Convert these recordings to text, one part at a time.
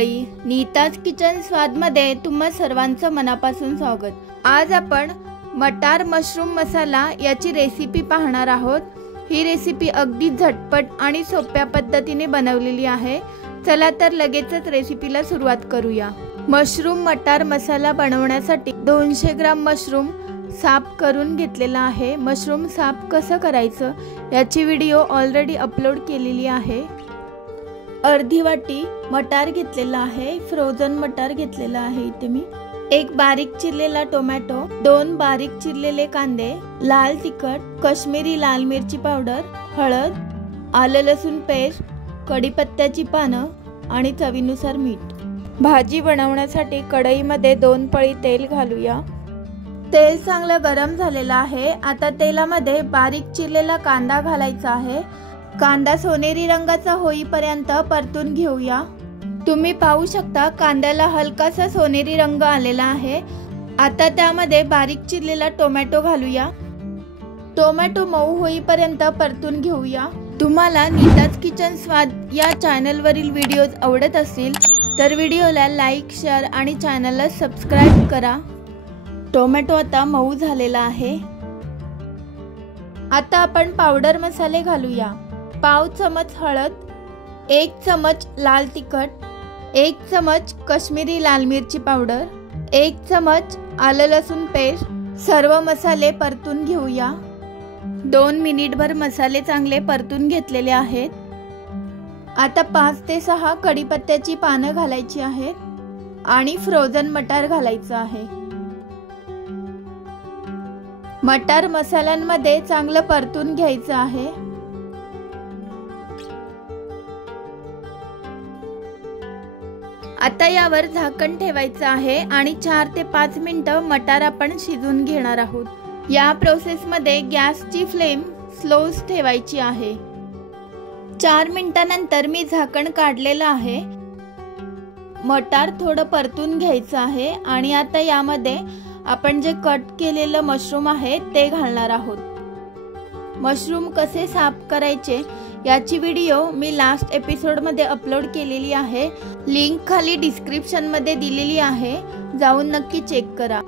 मंडळी, नीताज किचन स्वाद मध्ये तुम्हा सर्वांचं मनापासून स्वागत। आज आपण मटार मशरूम मसाला याची रेसिपी पाहणार आहोत। ही रेसिपी अगदी झटपट आणि सोप्या पद्धतीने बनवलेली आहे। चला तर लगेचच रेसिपीला सुरुवात करूया। मशरूम मटार मसाला बनवण्यासाठी 200 ग्राम मशरूम साफ करून घेतलेला आहे। मशरूम साफ कसं करायचं याची व्हिडिओ ऑलरेडी अपलोड केलेली आहे। अर्धी वाटी मटार घेतलेला आहे, फ्रोझन मटार घेतलेला आहे इथे मी। एक बारीक चिरलेला टोमॅटो, 2 बारीक चिरलेले कांदे, लाल तिखट, काश्मीरी लाल मिरची पावडर, हळद, आलं लसूण पेस्ट, कढीपत्त्याची पानं आणि चवीनुसार मीठ। भाजी बनवण्यासाठी कढईमध्ये 2 पळी तेल घालूया। तेल चांगलं गरम झालेलं आहे। आता तेलामध्ये बारीक चिरलेला कांदा घालायचा आहे। कांदा सोनेरी रंगाचा होईपर्यंत परतून घेऊया। तुम्ही पाहू शकता कांद्याला हलकासा सोनेरी रंग आलेला आहे। आता त्यामध्ये बारीक चिरलेला टोमॅटो घालूया। टोमॅटो मऊ होईपर्यंत परतून घेऊया। तुम्हाला नीताज किचन स्वाद या चॅनल वरील व्हिडिओज आवडत असतील तर व्हिडिओला लाईक, शेअर आणि चॅनलला सबस्क्राइब करा। टोमॅटो आता मऊ झालेला आहे। आता आपण पावडर मसाले घालूया। पाव चमच हळद, 1 चमच लाल तिखट, 1 चमच काश्मीरी लाल मिरची पावडर, 1 चमच आलं लसूण पेस्ट। सर्व मसाले परतून घेऊया। 2 मिनिटभर मसाले चांगले परतून घेतलेले आहेत। आता 5 ते 6 कढीपत्त्याची पानं घालायची आहेत आणि फ्रोझन मटार घालायचं आहे। मटार मसाल्यांमध्ये चांगलं परतून घ्यायचं आहे। आता यावर झाकण ठेवायचं आहे आणि 4 ते 5 मिनिटं मटार आपण शिजवून घेणार आहोत। या प्रोसेस मध्ये गॅसची फ्लेम स्लोच ठेवायची आहे। 4 मिनिटांनंतर मी झाकण काढलेलं आहे। मटार थोडं परतून घ्यायचं आहे आणि आता यामध्ये आपण जे कट केलेलं मशरूम आहे ते घालणार आहोत। मशरूम कसे साफ करायचे याची व्हिडिओ मी लास्ट एपिसोड मध्ये अपलोड केलेली आहे। लिंक खाली डिस्क्रिप्शन मध्ये दिलेली आहे, जाऊन नक्की चेक करा।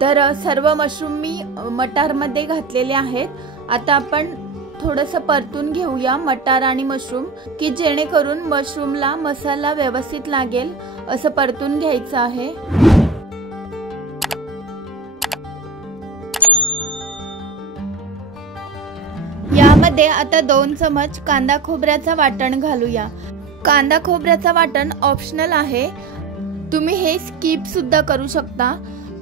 तर सर्व मशरूम मी मटार मध्ये घातलेले आहेत। आता आपण थोडंसं परतून घेऊया मटार आणि मशरूम, की जेणेकरून मशरूमला मसाला व्यवस्थित लागेल असं परतून घ्यायचं आहे। यामध्ये आता 2 चमच कांदा खोबऱ्याचा वाटण घालूया। कांदा खोबऱ्याचा वाटण ऑप्शनल आहे, तुम्ही हे स्किप सुद्धा करू शकता,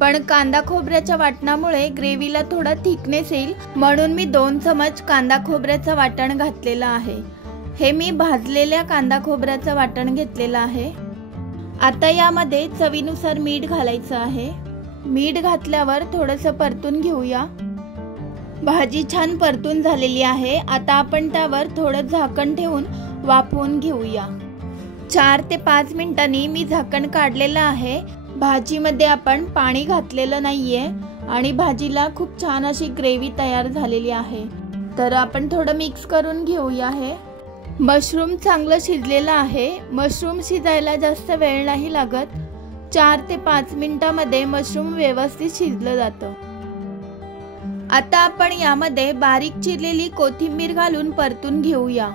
पण कांदा खोबऱ्याच्या वाटणामुळे ग्रेव्हीला थोडा थिकनेस येईल म्हणून मी 2 चमच कांदा खोबऱ्याचा वाटण घातलेला आहे। हे मी भाजलेल्या कांदा खोबऱ्याचं वाटण घेतलेलं आहे। आता यामध्ये चवीनुसार मीठ घालायचं आहे। मीठ घातल्यावर थोडंसं परतून घेऊया। भाजी छान परतून झालेली आहे। आता आपण त्यावर थोडं झाकण ठेवून वाफवून घेऊया। 4 ते 5 मिनिटांनी मी झाकण काढलेलं आहे। भाजीमध्ये आपण पाणी घातलेलं नाहीये आणि भाजीला खूप छान अशी ग्रेव्ही तयार झालेली आहे। तर आपण थोडं मिक्स करून घेऊया। हे मशरूम चांगलं शिजलेलं आहे। मशरूम शिजायला जास्त वेळ नाही लागत। 4 ते 5 मिनिटांमध्ये मशरूम व्यवस्थित शिजलं जातं। आता आपण यामध्ये बारीक चिरलेली कोथिंबीर घालून परतून घेऊया।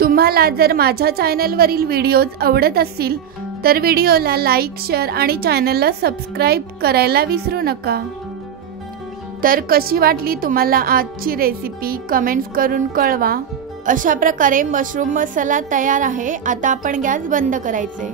तुम्हाला जर माझ्या चॅनलवरील व्हिडिओज आवडत असतील तर व्हिडिओला लाईक, शेअर आणि चॅनलला सबस्क्राइब करायला विसरू नका। तर कशी वाटली तुम्हाला आजची रेसिपी कमेंट्स करून कळवा। अशा प्रकारे मशरूम मसाला तयार आहे। आता आपण गॅस बंद करायचे।